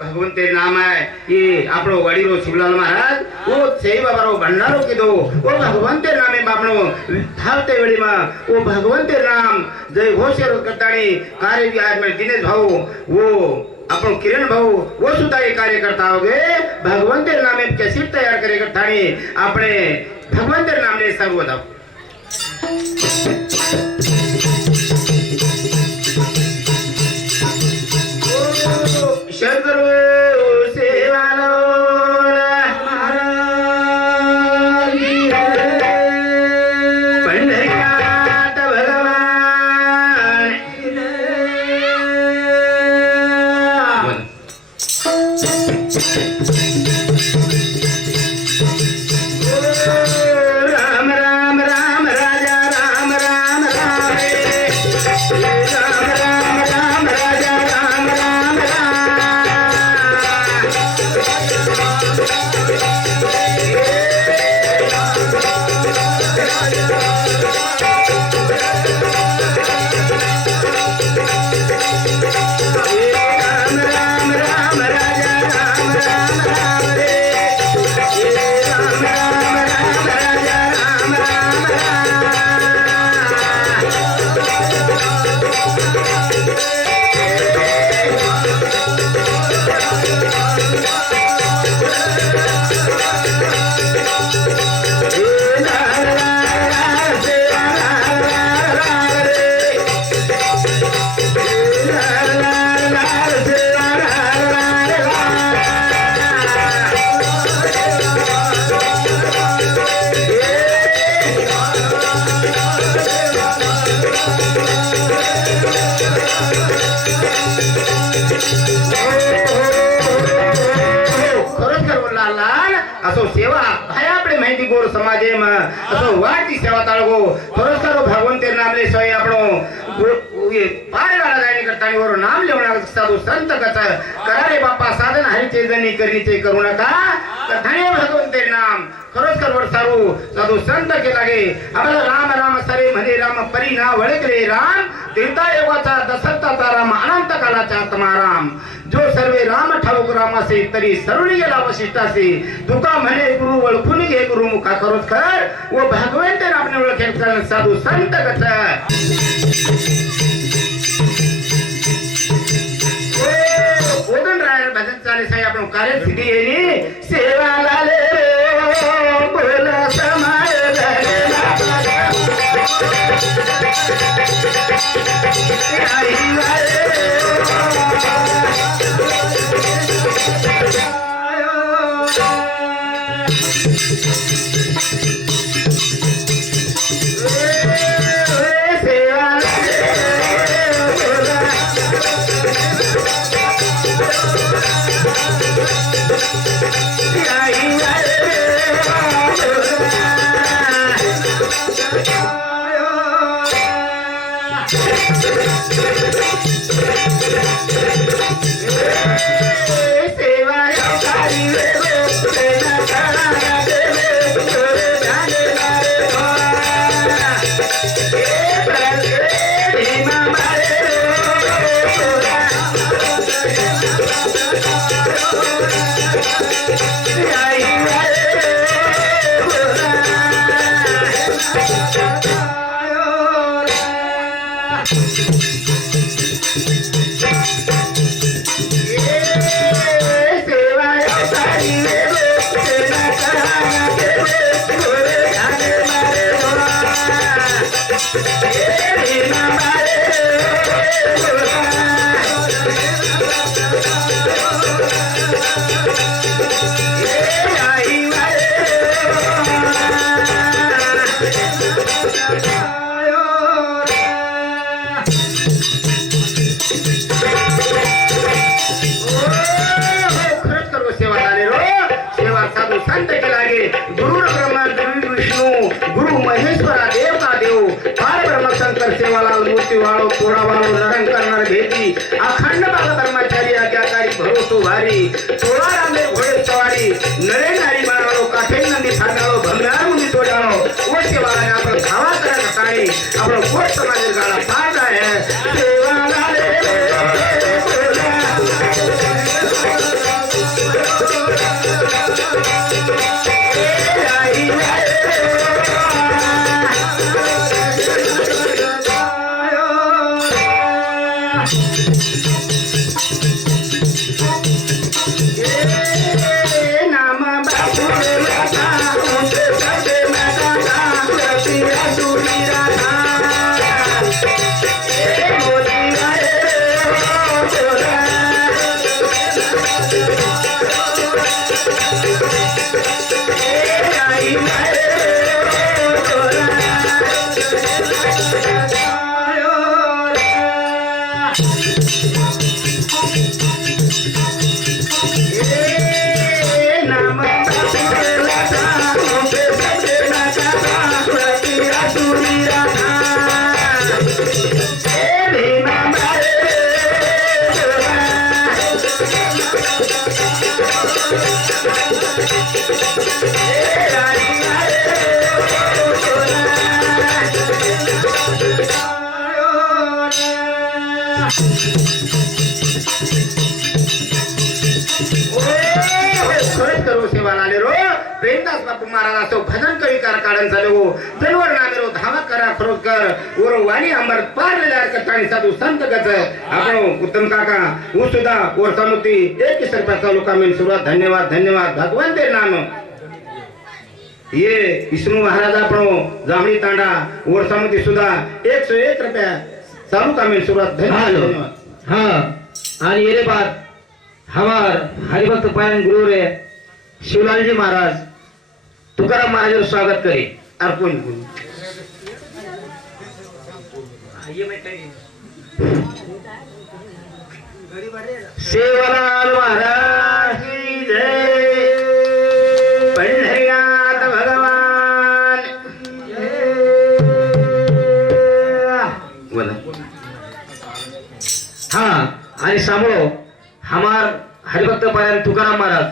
भगवान तेरे नाम है ये आपनो वडीरो शिवलाल महाराज वो सही बाबारो भंडारो कीधो वो भगवान तेरे नामे बापनो धावते वेळी में वो भगवान तेरे नाम जय घोषेरो करतानी कार्य भी आज में दिनेश भाऊ वो अपन किरण भाऊ वो सुद्धा ये कार्य करता होगे भगवान तेरे नामे कैसेट तैयार करे करतानी अपने भगवान तेरे नाम ने सर्व दाव शंकर असो सेवा भाई आपले माहिती गोर समाजे में असो वाटी सेवा ताळगो थोरसरो भगवंत तेरे नाम ले सोय आपणो ये पार वाला जाणी करतानी वर नाम लेवणा साधू संत कथ करारे बापा साधन हरिचे जनी करणीचे करू नका कथाने भगवंत तेरे नाम खरोखर वर सारू साधू संत के लागे आम्हाला राम राम सरे म्हणे राम परी ना वळकले राम देवता योगाचा दशरथाचा राम अनंत कालाचा आत्मा राम जो सर्वे राम ठाऊक रामासे तरी सरुणी गेला वशिष्ठासे तुका म्हणे गुरु ओळखून घे गुरु मुखा खरोखर व भगवंत आपने ओळखेल साधू संत कथ रायर भजन चाले साई आपण कार्य सिद्धी येनी सेवा लाले बोल समाय संत के लागे गुरु ब्रह्मा गुरु विष्णु गुरु महेश्वरा देव का देव पार ब्रह्म शंकर सेवालाल मूर्ति वालो कोड़ा वालो नरंग करनार भेदी अखंड बाल ब्रह्मचारी आज्ञाकारी भरोसो भारी तोड़ा रामे घोड़े सवारी नरे नारी मारो काठे नंदी फाटालो भंगार मुनि तोड़ालो वो सेवाला आपण धावा करा कटाणी આપણો કોટ સમાજ ગાળા પાડતા હે સેવા લાલે प्रेमदास बापू महाराज भजन कवी कारण झालो जनवर नामेरो धावा करा खरोखर ओर वाणी अंबर पार लेदार कथाणी साधू संत गच आपण उत्तम काका वो सुद्धा ओर समुती 1 रुपयाचा लोकामेन सुरुवात धन्यवाद धन्यवाद भगवान ते नाम ये विष्णू महाराज आपण जामणी तांडा ओर समुती सुद्धा 101 रुपया चालू कामेन सुरुवात धन्यवाद हाँ आणि ये बात हमार हरिभक्त पायन गुरु रे शिवलाल जी महाराज तुकाराम महाराज स्वागत करे और कौन कौन सेवालाल महाराज की जय पंढरीनाथ भगवान बोला हाँ आणि सांभळो हमार हरिभक्त पायन तुकाराम महाराज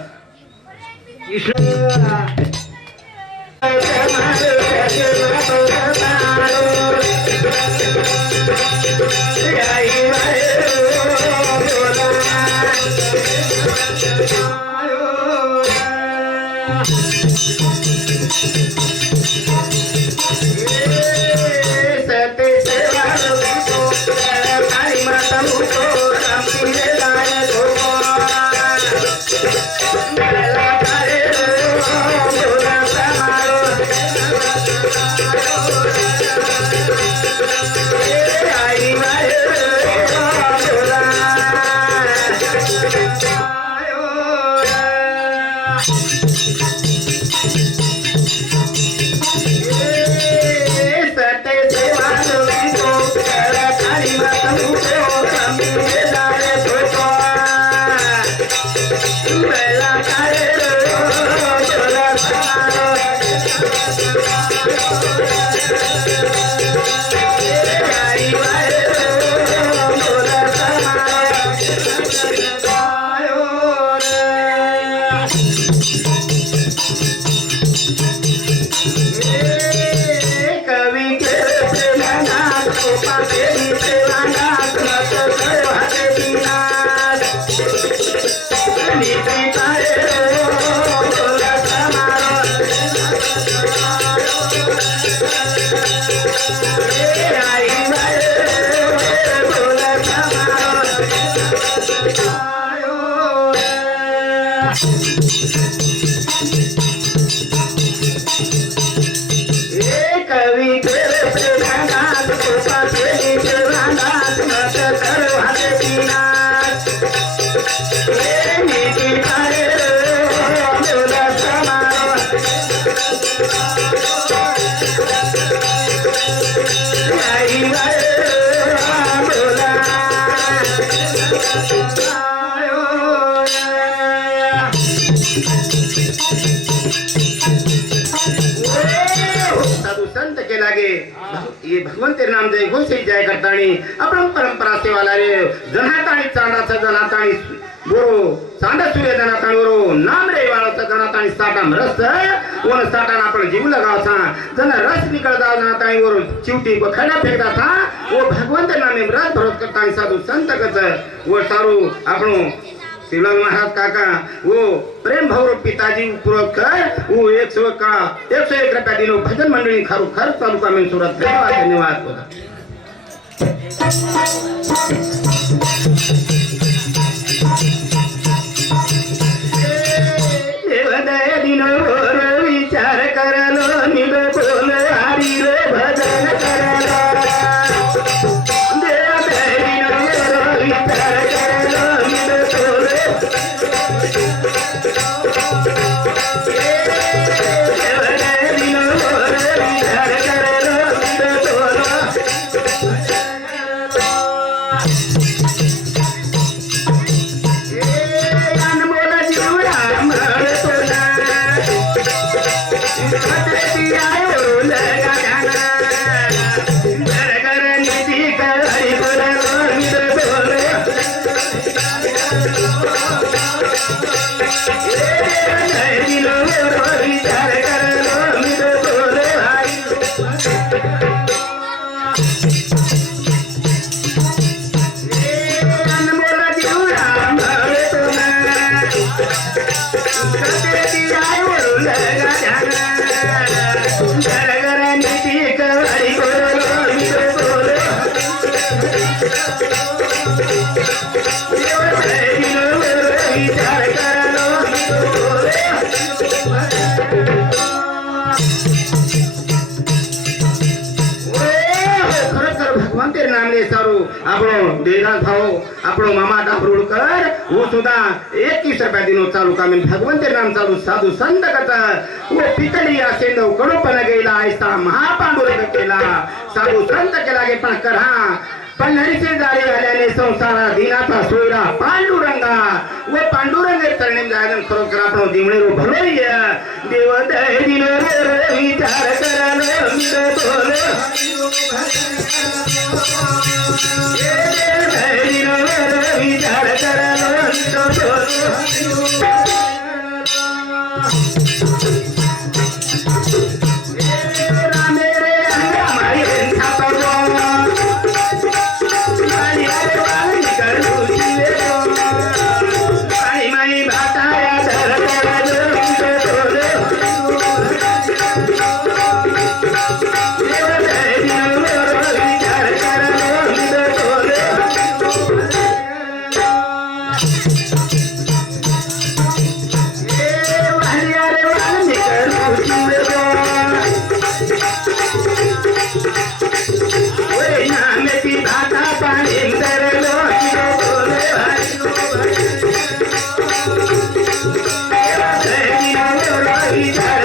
ये भगवंत नाम जय घोष जय करताणी आपण परंपरा सेवा लावे जनाताणी चांदाचा जनाताणी गुरु सांड सूर्य जनाताणीवरो नाम रे वाळत जनाताणी साटाम रस ओन साटाना आपण जीव लगाव था जन रस निकल जाव जनाताणीवरो चिवटी बखडा फेकता था वो भगवंत नामे व्रत भरोस करता साधु संत कच वो सारू આપણો शिवलाल महाराज काका वो प्रेम भवर पिताजी पूरक कर वो 101 रुपया दिनो भजन मंडली खरू खर तालुका में सूरत धन्यवाद विचार करलो निद बोल हरी रे भजन करलो विचार करलो निद बोल विचार करलो निद बोल अनमोल जीवडा मळतोला कटती आयो लगा घर घर निधी करी बोलो निद बोल विचार करलो निद बोल अनमोल जीवडा मळतोला कटती आयो लगा घर घर निधी करी बोलो निद बोल विचार करलो निद बोल खरोखर भगवान तेरे नाम ले सारू આપણો દેદાસ ભાવ આપણો મામા ડાબરોડકર वो सुद्धा 21 रुपया दिनो चालू कामीन भगवान तेरे नाम चालू साधू संत कथा वो पितळी असेंदो कडोपण गेला ऐसा महापांडुरंग केला साधू संत केला गे पण करा पंढरीचे जाळे आल्याने संसारा दिनाचा सोयरा पांडुरंगा व पांडुरंग तरणे जायन खरोखर आपण दिमळे रो भलोय देव दय दिन विचार करलो निद बोल विचार करलो निद बोल रामे रे अंगा मारी थापगो माई भाताया धर करलो निद बोल विचार करलो निद बोल भाता पाणी करलो निद बोल विचार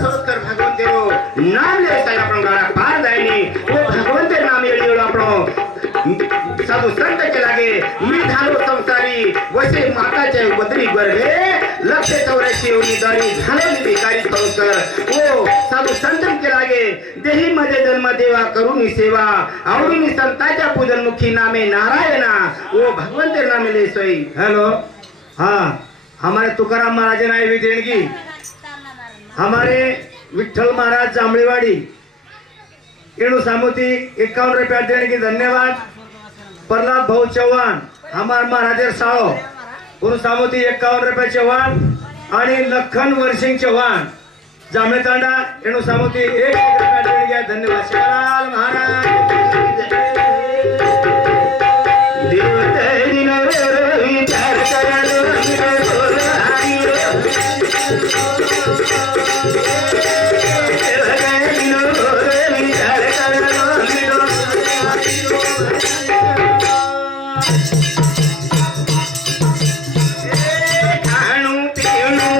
खरोखर भगवंतेरो नाम लेता आपण गाडा पार जायनी वो भगवंते नाम येळी आपण साधू संत के लागे मी झालो संसारी वैसे माताचे बदरी गर्भे 184 एवढी दारी झालेली भिकारी खरोखर वो साधू संत के लागे देही मध्ये जन्म देवा करून सेवा आवडीनी संताच्या पूजनमुखी नामे नारायणा वो भगवंते नामे ले सोई हेलो हाँ हमारे तुकाराम महाराज ने आई देणगी हमारे विठ्ठल महाराज जांभळीवाड़ी एणु सामोती 51 रुपया देणगी धन्यवाद प्रहलाद भाऊ चव्हाण हमार महाराज साळो गुरु सामोती 51 रुपया चव्हाण आणि लखन वर्षिंग चव्हाण जांभळे तांडा एणु सामोती 1 रुपया देणगी धन्यवाद शिवलाल महाराज देव दय विचार करलो निद बोल विचार करलो खाणू पिणू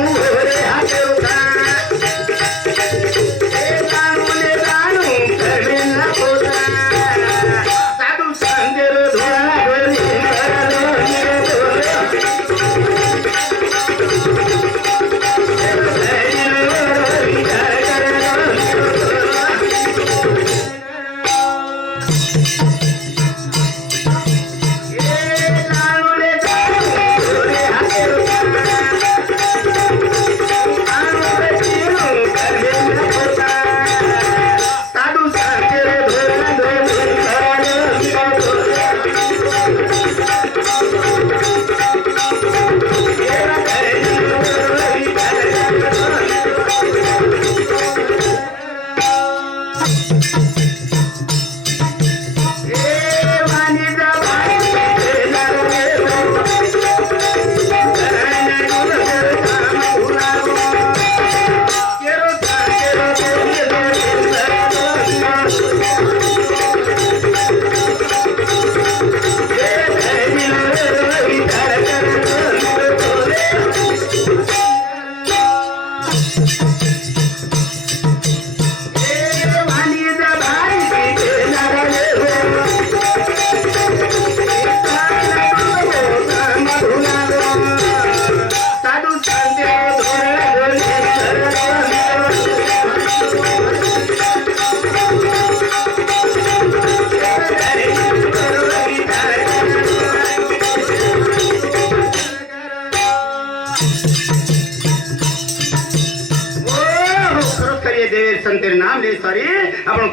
जाणू करणे नको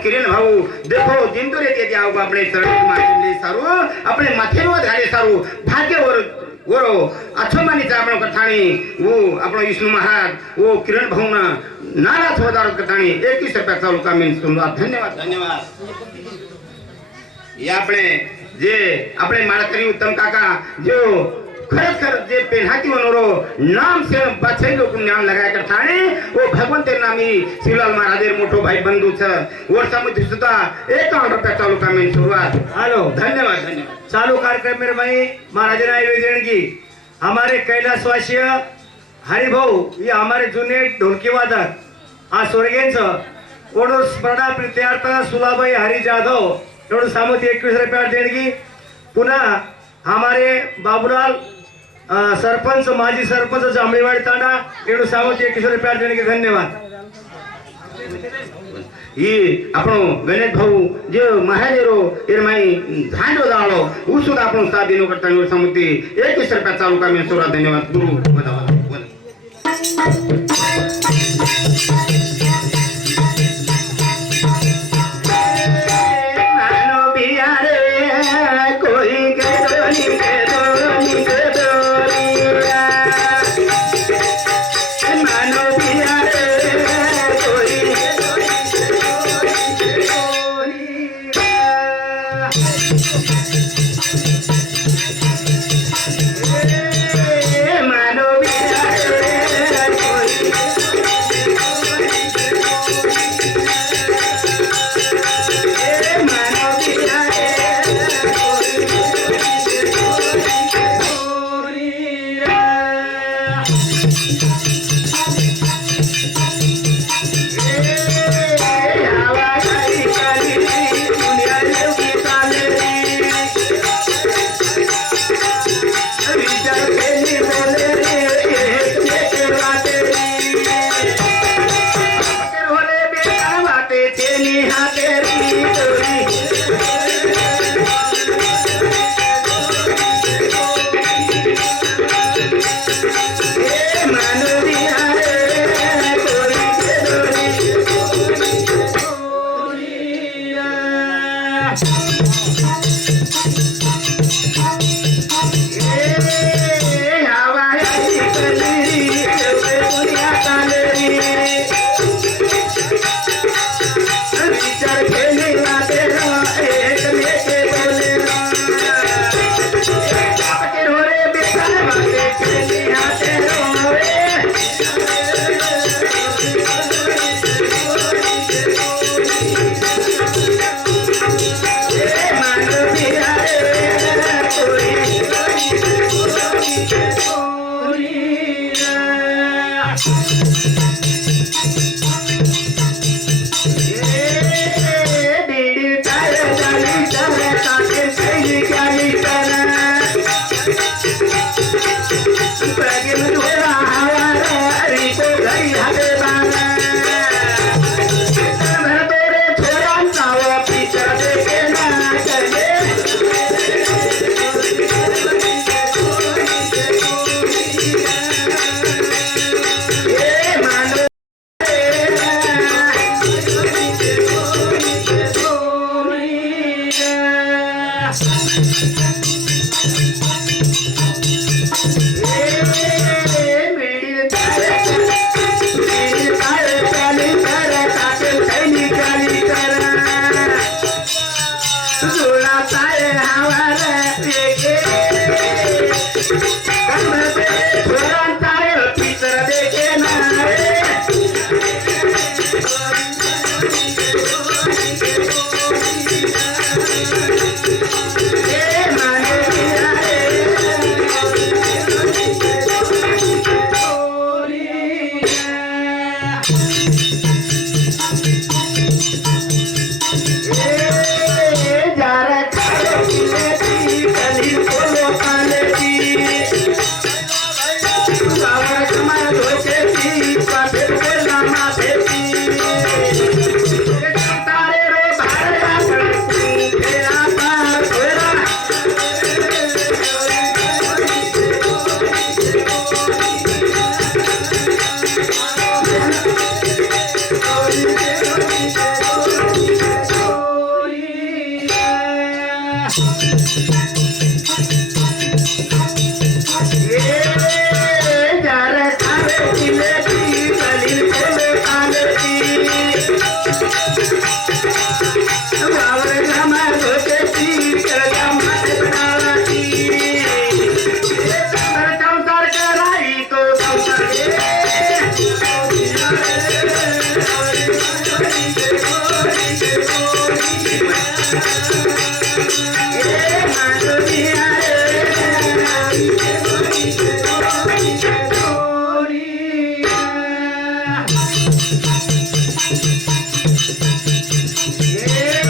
કિરણ ભાऊ દેખો દિનદુરે તે આવ આપણે ચરણી માથે સારું આપણે માથેનો ધારે સારું ભાગ્ય ઓરો અછમાની આપણો કથાણી ઓ આપણો વિષ્ણુ મહારાજ ઓ કિરણ ભાऊना નાના છોડારો કથાણી 21 રૂપિયા ચાલુ કામીન સુનવા ધન્યવાદ ધન્યવાદ ये આપણે મારા કરી ઉત્તમ કાકા जो खरखर जे पेन्हाती वनोरो नाम से बच्चे लोग नाम लगाया कर थाने वो भगवान तेरे नामी शिवलाल महाराज मोटो भाई बंधु छ वर्षा में सुद्धा 51 रुपया चालू कामीन शुरुआत हेलो धन्यवाद धन्यवाद चालू कार्यक्रम मेरे भाई महाराज आयोजन की हमारे कैलाशवासी हरिभाऊ ये हमारे जुने ढोलकी वादक आ स्वर्गीय ओडो स्पर्धा प्रीत्यार्थ सुलाबाई हरी जाधव एवढं सामोती 21 रुपया देणगी पुन्हा हमारे बाबूलाल सरपंच माजी सरपंच जांभळीवाडी तांडा एवढं सामोती 21 रुपया देणगी धन्यवाद ये આપણો ગણેશ ભાऊ જે મહાજેરો એરમાઈ ધાંડો દાળો ઉસુદ આપણો સાદીનો કરતા નો સમિતિ 21 રૂપિયા ચાલુ કામે સોરા ધન્યવાદ ગુરુ બધા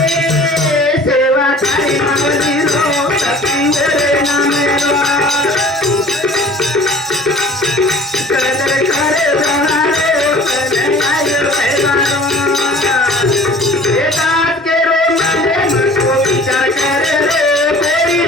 सेवा तारी मावली रो सती मेरे नाम रो कर करे जाने करे आयो भैवारो ये बात के रो मने मुझको विचार करे रे तेरी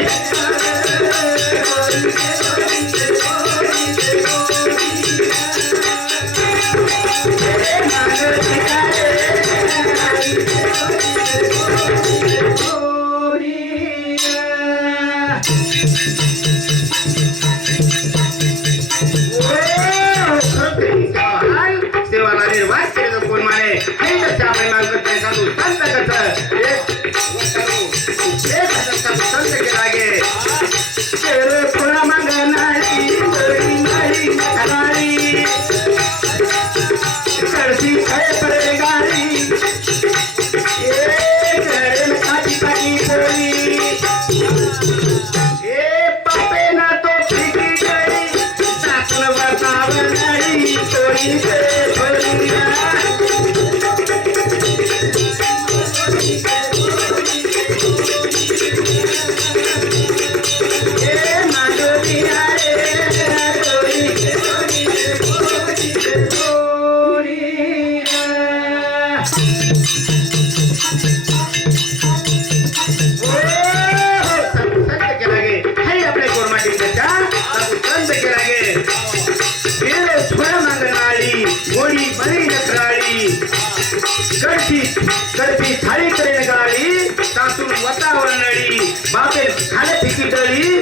करती थाळी करे नगाळी सासून वातावरण नळी बापे खाणे फिकी डळी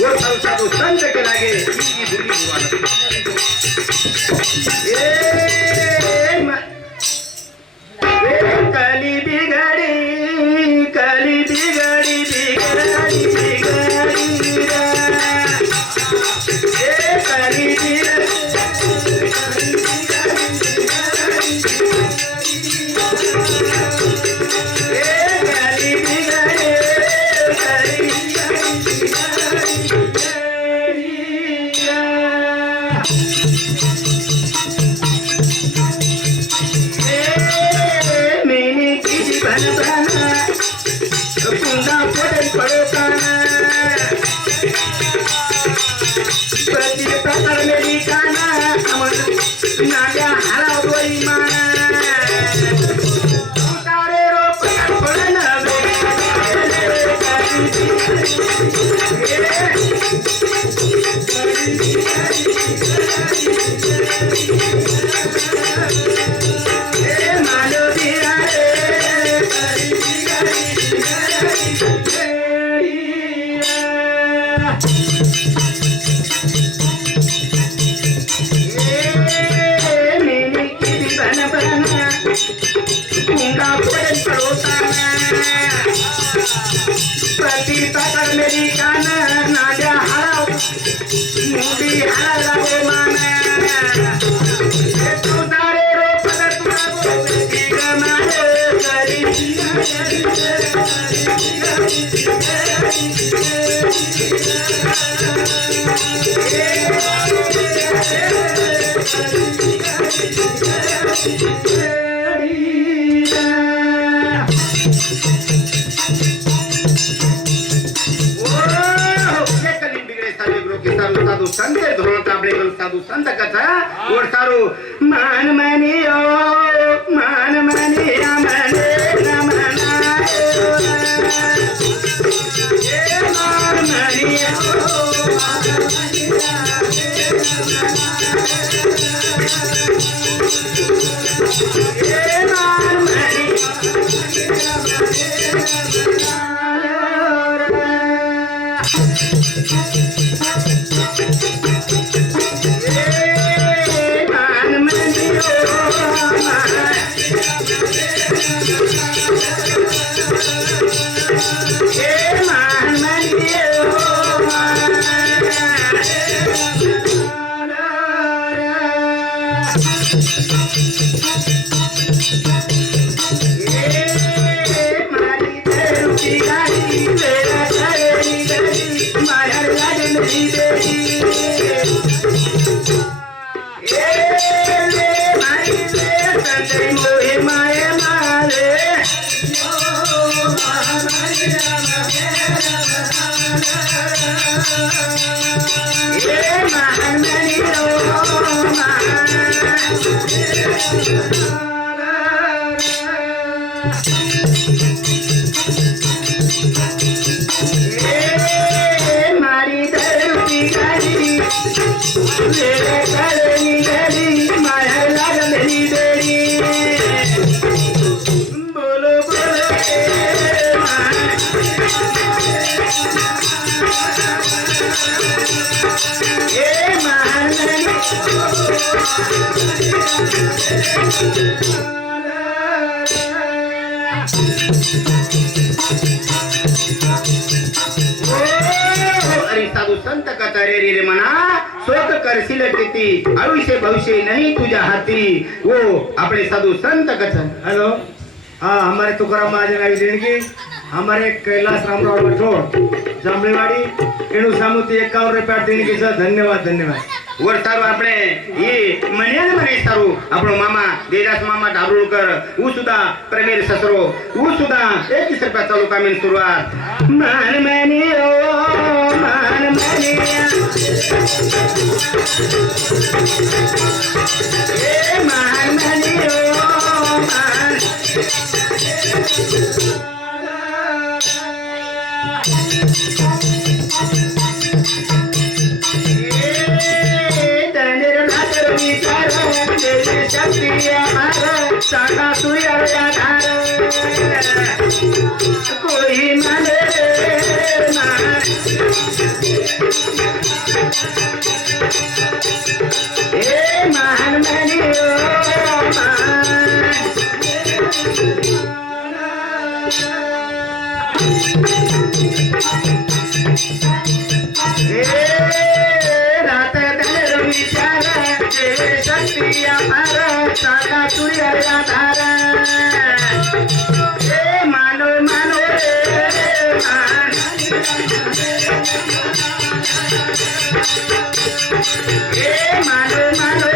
वो साधू संत के लागे ही भूली बुवाला कली बिगड़ी बिगड़ी कली मेरी काना नाजा हरा मुंडी हरा लगे माने तू तारे रो पदर तुरा बोली गमाने करी साधु संत धोरण ताबड़े कल साधु संत कथा और सारो मान मानियो मने नमना ए मान मानियो ए मान मारी मारी देवी ले मारी ले संतरी मोहे माये मारे महामनी रो मारी धरती गली मेरे करनी गली माया लगनी देरी बोलो बोलो महामनी अरे साधू संत कथारे रे म्हणा शोक करशील किती आयुष्य भविष्य नहीं तुझ्या हाती वो अपने साधू संत कथन हेलो हाँ हमारे तुकाराम महाजन आई देणगी हमारे कैलाश रामराव राठोड जांभळेवाडी एणु सामुती 51 रुपया देणगी सर धन्यवाद धन्यवाद वर सारू આપણે એ મણ્યા ને મને સારું આપણો મામા દેદાસ મામા ડાબરુળકર હું સુધા પ્રેમેર સસરો હું સુધા 21 રૂપિયા ચાલુ કામીન શરૂઆત માન મની ઓ માન મની એ માન મની ઓ માન सागा तुया धार कोई माने ए महान मनी ओ रात दर विचार शक्ति अमर सागा तुया धार ए मानो मानो ए मानो मानो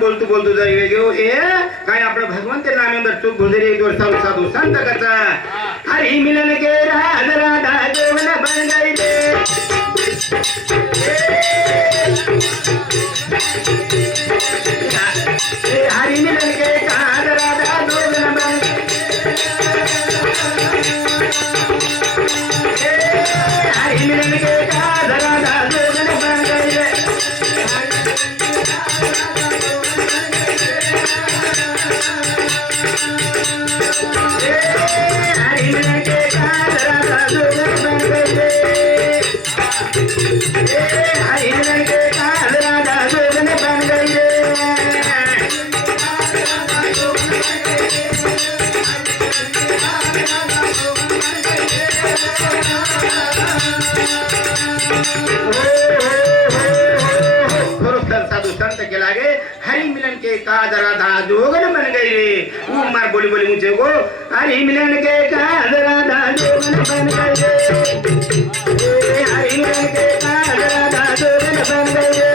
बोलतो बोलतो जरी वेगळो ए काय आपलं भगवंत नामे अंदर चूक गुजरी एक वर्ष साधू संत कथा हरि मिलन के राधा राधा देवन बन गई दे हरि मिलन के राधा राधा देवन बन हरि मिलन के राधा राधा देवन बन गई दे हरि मिलन के राधा राधा देवन बन गई दे खरोखर साधु संत के लागे हरि मिलन के कादरा धा जोगन बन गई रे वो मार बोली बोली मुझे को हरि मिलन के कादरा धा जोगन बन गई रे हरि मिलन के कादरा धा जोगन बन गई रे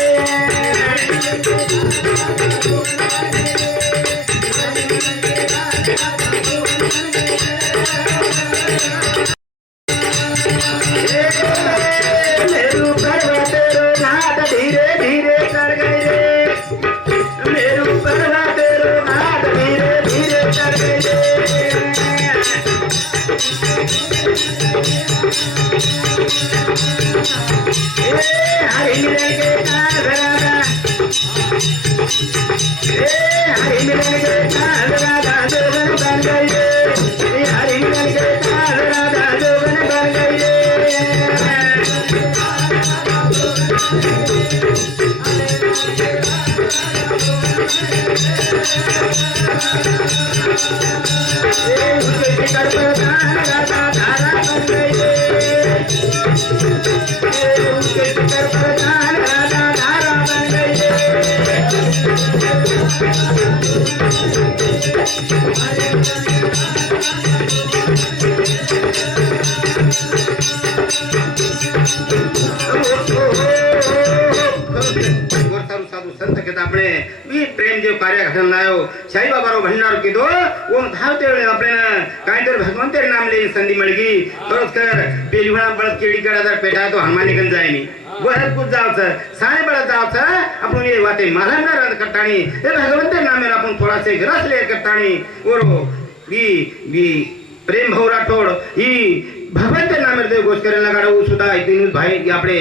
मेरू पर्वत रो नाथ धीरे धीरे कर गई रे मेरू पर्वत रो नाथ धीरे धीरे कर गई रे हरि मिलन के कादरा हरि मिलन के कादरा जोगन बन गई रे हरि मिलन के कादरा जोगन बन गई रे शिखर पर धारा धारा बन गई रे शिखर पर धारा धारा बन गई साधु संत के આપણે ઈ પ્રેમ જે કાર્ય ઘટન લાયો સાઈ બાબારો ભંડાર કીધો ઓમ ધાવતે વેળે આપણે કાંઈતર ભગવંતર નામ લઈને સંધિ મળી ગઈ બરોબર પેલી વણા બળદ કેડી કડાદર પેટા તો હનુમાની ગંજ જાય ની વરદ કુજ જાવ છે સાણે બળદ જાવ છે આપણું એ વાતે માલના રદ કરતાણી એ ભગવંતર નામે આપણું થોડા સે રસ લે કરતાણી ઓરો ઈ પ્રેમ ભવ રાઠોડ ઈ ભગવંતર નામે દેવ ગોસ કરે લગાડવું સુધા દિનેશ ભાઈ આપણે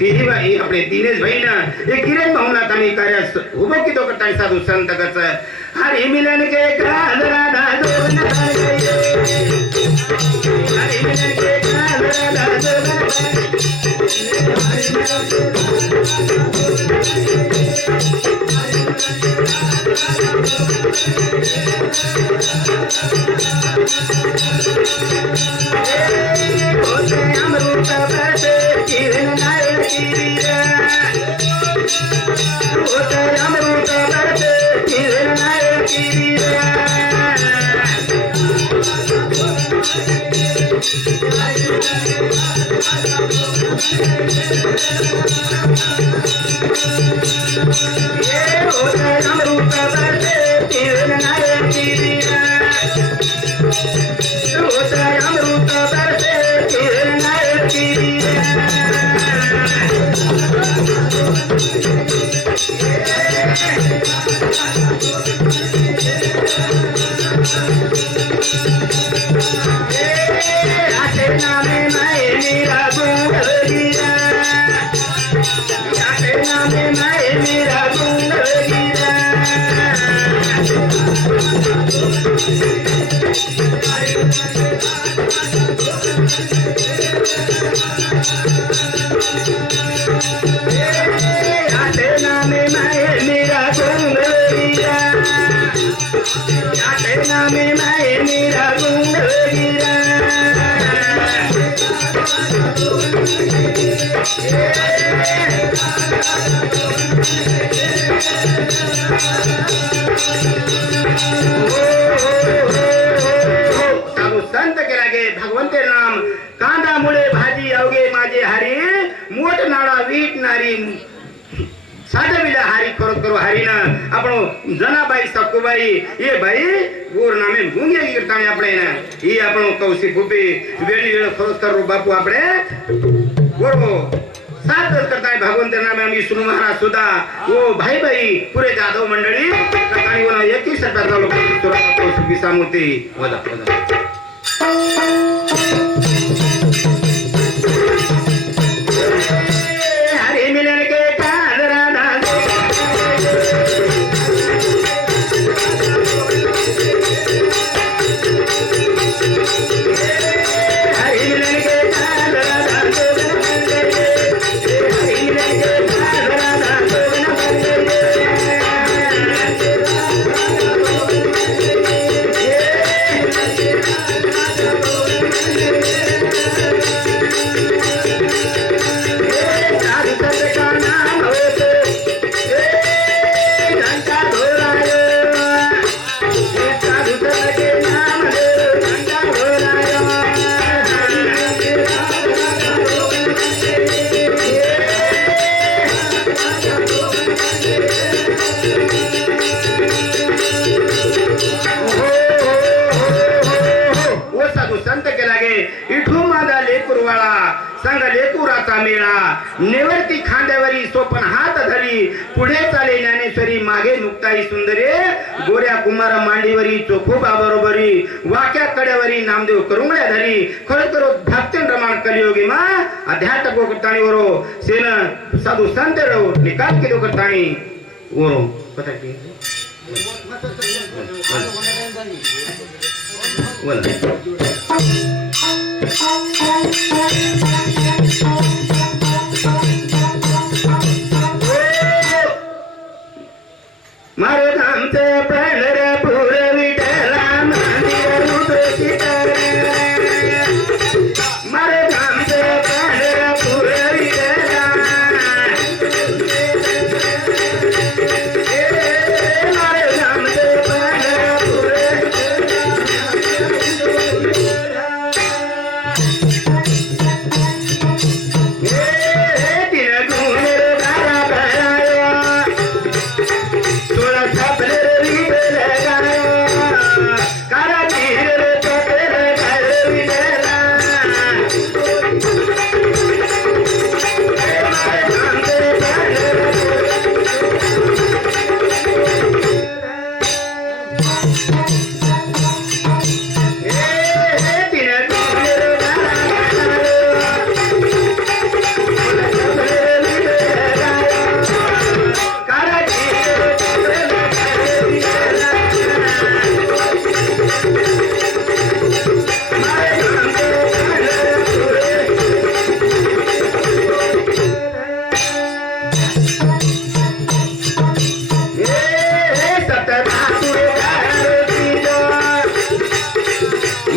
તીહી ભાઈ આપણે દિનેશ ભાઈ ના એ કિરણ ભાવના તમે કાર્ય ઉભો કીધો કરતા સાધુ સંત કસ હરિ મિલન કે કાદરા દાદો ન હરિ મિલન કે કાદરા દાદો अमृत बसे किरण नायक कीरा अमृत बसे किरण नायक कीरा ये होता अमृत बसे किरण नायक कीरा होता अमृत बसे किरण नायक कीरा आटे नामे माए मेरा गुण गिरा आटे नामे माए मेरा गुण गिरा आटे नामे माए मेरा गुण गिरा आटे नामे माए मेरा गुण गिरा साधु संत के लागे भगवंते नाम कांदा मुळे भाजी अवगे माझे हरी मोठ नाळा वीट नारी साधे बिला हारी करो हारी ना આપણો જનાબાઈ સકુબાઈ એ ભાઈ ગોર નામે ગુંગે કરતાને આપણે ને ઈ આપણો કૌશિક ભૂપી વેલી વેળો ખરોખર બાપુ આપણે ગોરો साथ करता है भगवंत नामे हम विष्णु महाराज सुधा वो भाई भाई पूरे जादव मंडळी करतानी वो 21 रुपयाचा लोक कौशिक विसामूर्ती वदा हरे मिलन के कादरा दादो हरे मिलन के कादरा दादो खांद्यावरी सोपन हात धरी पुढे चाले ज्ञानेश्वरी मागे मुक्ताई सुंदरे गोऱ्या कुमार मांडीवरी चोखोबा बरोबरी वाक्या कड्यावरी नामदेव करुंगड्या धरी खरोखर भक्तन रमान कलियोगी मा अध्यात्म को करताणी वरो सेन साधु संत रो निकाल के दो करताणी वरो पता की मारे धाम से पंढरपूर विठला मंदिर उतरित मारे धाम से पंढरपूर विठला मारे धाम से पंढरपूर दिन गुणेर धारा भराया सोळा छापले विठ्ठल गायो कारा तीर चोखेर गायो विठ्ठला मारे धाम से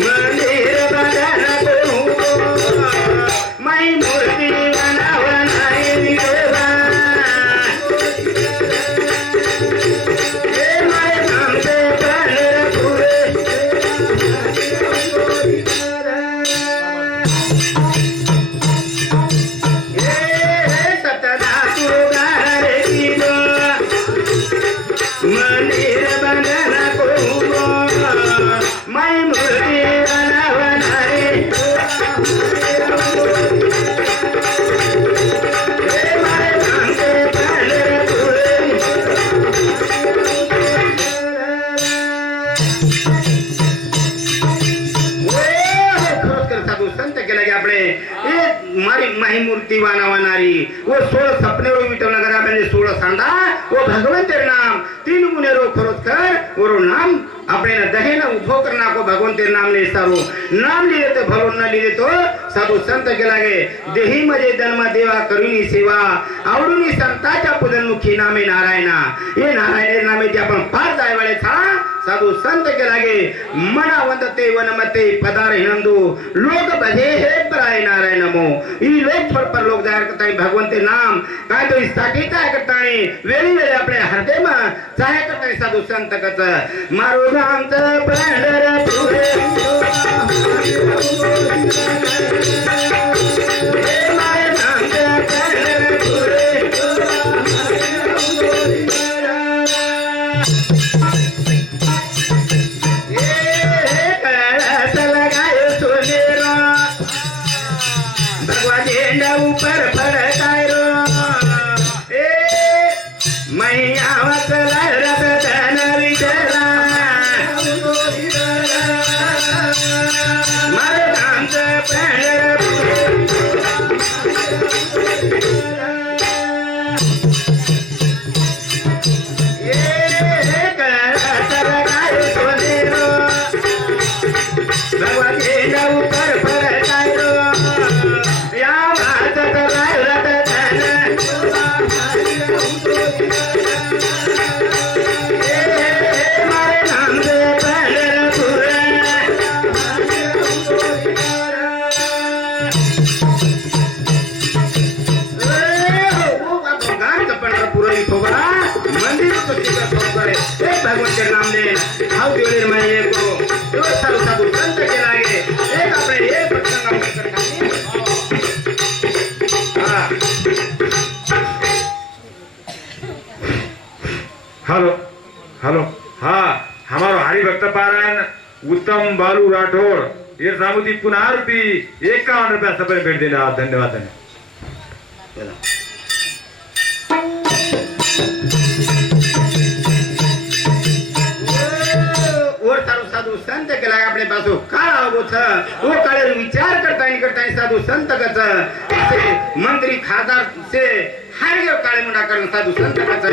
मंदिर बंधना को मैं मूर्ति बनावनारे मारे धाम से पंढरपूर खरोखर साधू संत केला की આપણે એ મારી માહી મૂર્તિ બનાવનારી वो 16 सपने रो विठ्ठल नगरा म्हणजे 16 सांडा वो भगवंत नाम तीन गुणे रो खरोखर वो नाम अपने दहेन उभो करना को भगवंत नाम ले सारो नाम लिए तो भलो न लिए तो साधू संत के लागे देही मजे जन्म देवा करुणी सेवा आवडुनी संताच्या पूजनमुखी नामे नारायणा ये नारायण नामे ते आपण पार जाय वाले था साधू संत के लागे मना वंदते वनमते पदार हिनंदु लोग भजे हे पराय नारायण नमो ई लोग छोड़ पर लोग जाहिर करता है भगवंत नाम काय तो साठी काय करता है वेळी वेळी आपले हृदय में चाहे करता है साधू संत कच मारो नामचं पंढरपूर मारे नामचं पंढरपूर ऊपर फड़काय रो ए मैया वचला रत धन विठला मारे धाम से पंढरपूर ए कळसल गाय सोनेरो भगवती ऊपर फड़काय रो भगवंत के नाम ले हाउ जोड़े मैं ये को तो साधु साधु संत के लागे एक अपने एक प्रसंग करता हां हेलो हेलो हाँ हमारो हरिभक्त पारायण उत्तम बालू राठौड़ ये सामुदी पुनः 51 रुपया सब भेट देना धन्यवाद। ઓર તારું સાધુ સંત કેલા આપણે પાછો કાળ આવો છે ઓ કાળે વિચાર કરતા સાધુ સંત કચ મંત્રી ખાતા છે હાર્યો કાળે મુંડા કરન સાધુ સંત કચ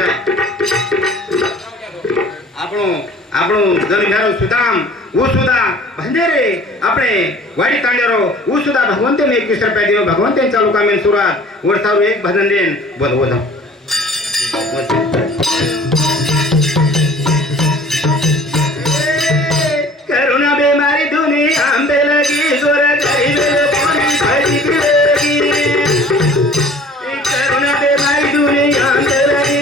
આપણો જનભેરો સુદામ वो सुदा भंडेरे अपने वाड़ी तांडेरो वो सुदा भगवंते में 21 रुपया दियो भगवंते चालू का में सुरात वर्षारो एक भजन देन बोल बोल करुणा बीमारी दुनिया में लगी जोर गरीब पानी भरी लगी करुणा बीमारी दुनिया में लगी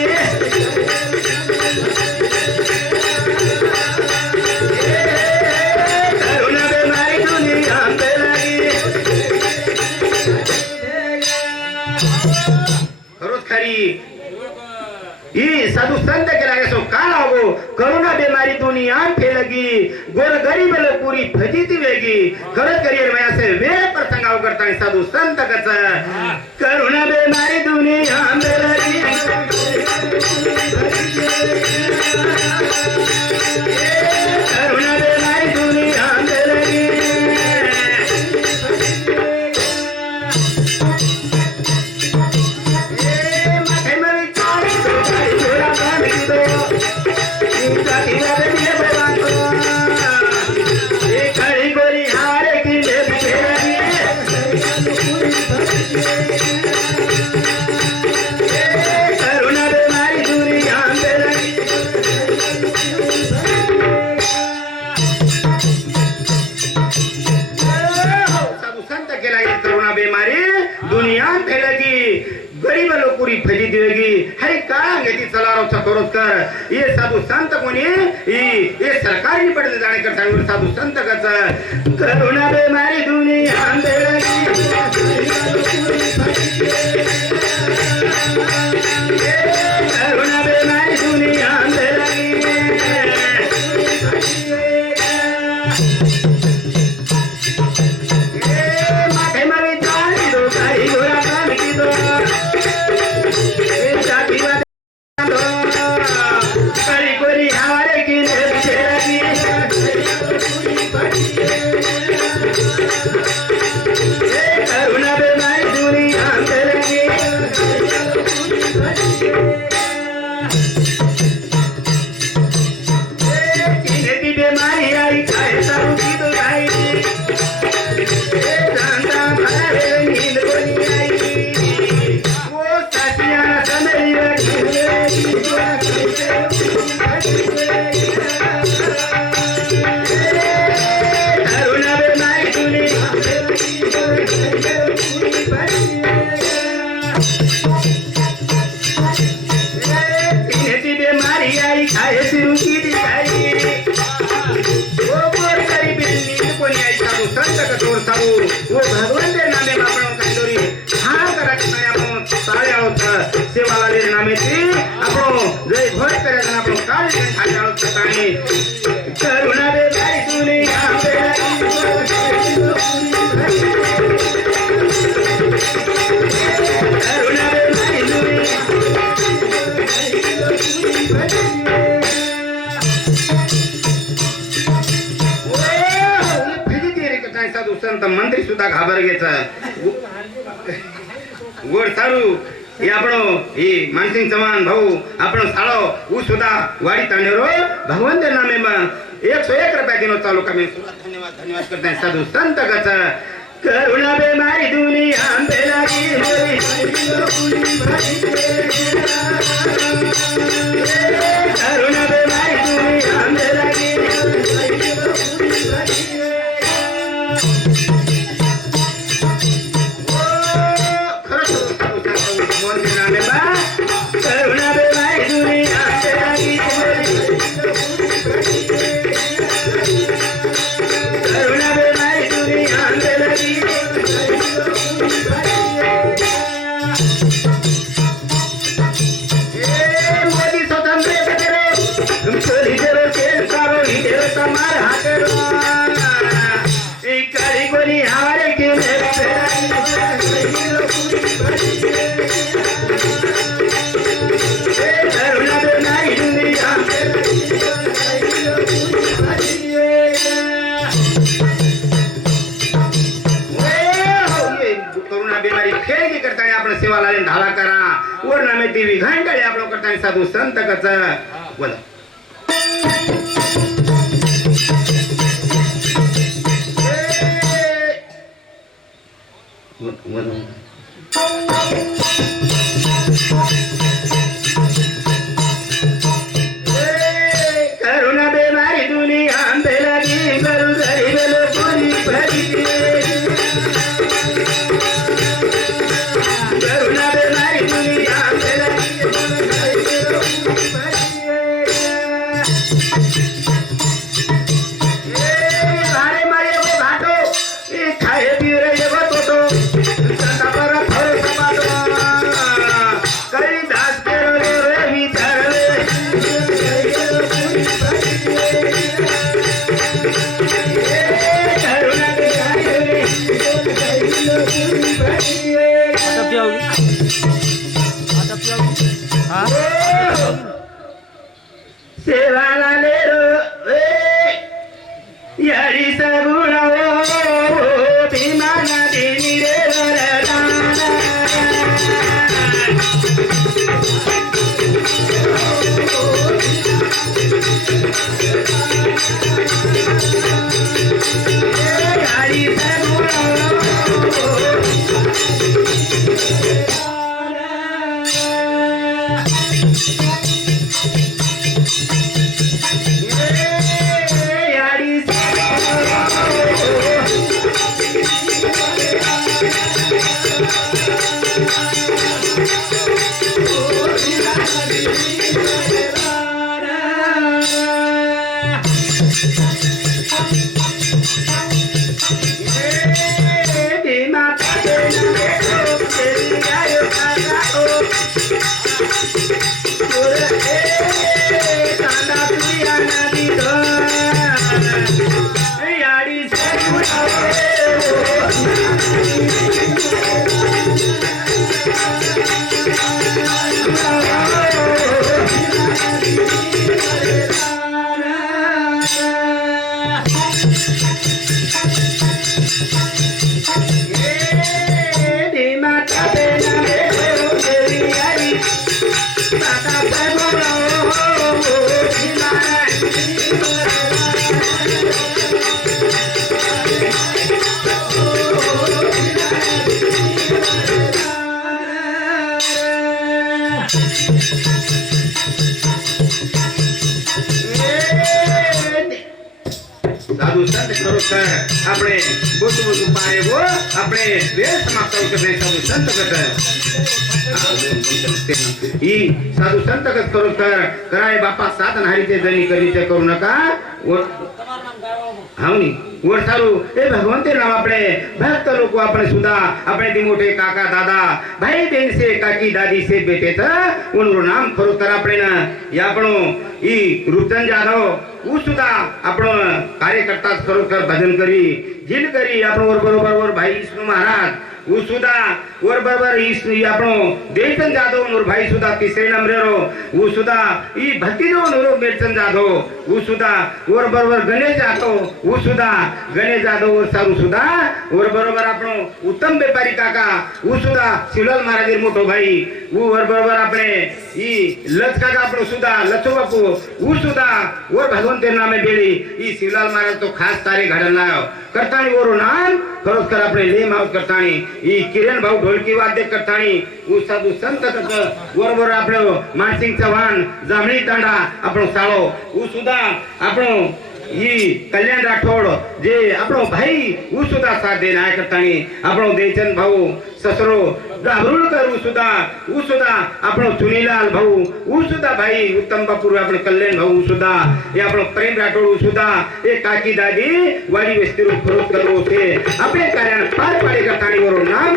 साधु संत के लागे सो काल आवो करुणा बीमारी दुनिया फैलगी गोर गरीब लोग पूरी फजीती वेगी खरच करियर में ऐसे वे प्रसंग आव करता है साधु संत कच करुणा बीमारी दुनिया फैलगी करुणा बीमारी दुनिया फैलगी गरीब लोग पूरी फजी देगी है कांगे ती चलारो छकोरत कर ये साधु संत कोणी ये सरकारी पडले जाणे करता है साधु संत कच करुणा बीमारी दुनिया में लगी करुणा बीमारी दुनिया में लगी माथे में जानी दो गाड़ी घोड़ा कान की दो वो भगवान के नामे में आपण कंदोरी हां करत आपण साळे आहोत सेवालाले नामे ती आपण जय घोष करे ना आपण काळ ठाकाळो छतानी करुणा बे बाई दुनिया पे करुणा बे बाई दुनिया साधु संत मंत्री सुद्धा घाबर घ्यायचा गोड सारू हे आपण ही मानसिंग चव्हाण भाऊ आपण साळो ऊ सुद्धा वाडी तांडेरो भगवंत नामे में 101 रुपया दिनो चालू का धन्यवाद धन्यवाद करते हैं साधु संत कच करुणा बीमारी दुनिया में लगी करुणा बीमारी दुनिया में लगी करुणा बीमारी दुनिया में लगी करुणा बीमारी दुनिया में लगी मोदी स्वतंत्र करो तुम चोरी करो के सारो ही देव समार हाथरो एक करी कोनी हारे के नामे ती विघाण काळी आपण करता साधू संत कचा बोला करुणा बेमारी दुनिया बेला दी करू धरी बेलो पुरी भरी करुणा बेमारी दुनिया बेला दी करू धरी बेलो पुरी भरी भारे मारे वो घाटो ए खाए पिए रे वो तो संता पर फर सपाटो कई दास के रे विचार सेवाला ले रो यारी सगुण भीमाना देनी रे वरदान यारी साधु संत खरोखर આપણે બોતું બોતું પારે वो આપણે વેર સમાપ્ત કરે साधु संत करता ई साधु संत खरोखर कराय बापा साधन हरिते जनी करी ते करू नका हावनी वर सारू ए भगवंते नाम આપણે भक्त लोक આપણે सुद्धा આપણે दी मोठे काका दादा भाई बहन से काकी दादी से बेटे था उनरो नाम खरोखर આપણે ना या આપણો ई रूपचंद जाधव ऊ सुद्धा આપણો कार्यकर्ता खरोखर भजन करी जिन करी આપણો बरोबर भाई विष्णु महाराज ऊ सुद्धा वर बरोबर ई આપણો देवचंद जाधव नूर भाई सुद्धा तिसरे नंबरेरो ऊ सुद्धा ई भक्तिदेव नूर बेचंद जाधव ऊ सुद्धा वर बरोबर गणेश जाधव ऊ सुद्धा गणेश जाधव वर सारू सुद्धा वर बरोबर આપણો उत्तम व्यापारी काका ऊ सुद्धा शिवलाल महाराज मोठो भाई ऊ वर बरोबर આપણે ई लच काका આપણો सुद्धा लचो बापू ऊ सुद्धा वर भगवंते नामे बेली ई शिवलाल महाराज तो खास तारे घडण लायो करताणी वरो नाम खरोखर આપણે લેમ આઉટ કરતાણી ई किरण भाऊ ढोलकी वाद्य करताणी ऊ साधू संत करत बरोबर આપણો मानसिंग चव्हाण जामणी तांडा આપણો साळो ऊ सुद्धा આપણો ई कल्याण राठोड जे આપણો भाई ऊ सुद्धा साथ देना करताणी આપણો देचंद भाऊ ससरो गाभरुळकर ऊ सुद्धा આપણો चुनीलाल भाऊ ऊ सुद्धा भाई उत्तम बापूर આપણે कल्याण भाऊ सुद्धा हे આપણો प्रेम राठोड ऊ सुद्धा ए काकी दादी वाडी वेस्तीरो फरोत करलो छे આપણે कार्य पार पाडी करताणी वरो नाम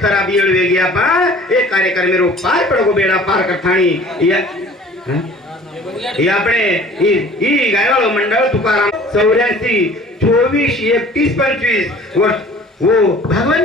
खराब येळ वेगी आपा एक कार्यक्रम मेरो पार पडगो बेडा पार करथाणी આપણે ઈ ગાયવાળો મંડળ તુકારામ 84 24 31 25 વર્ષ वो भगवान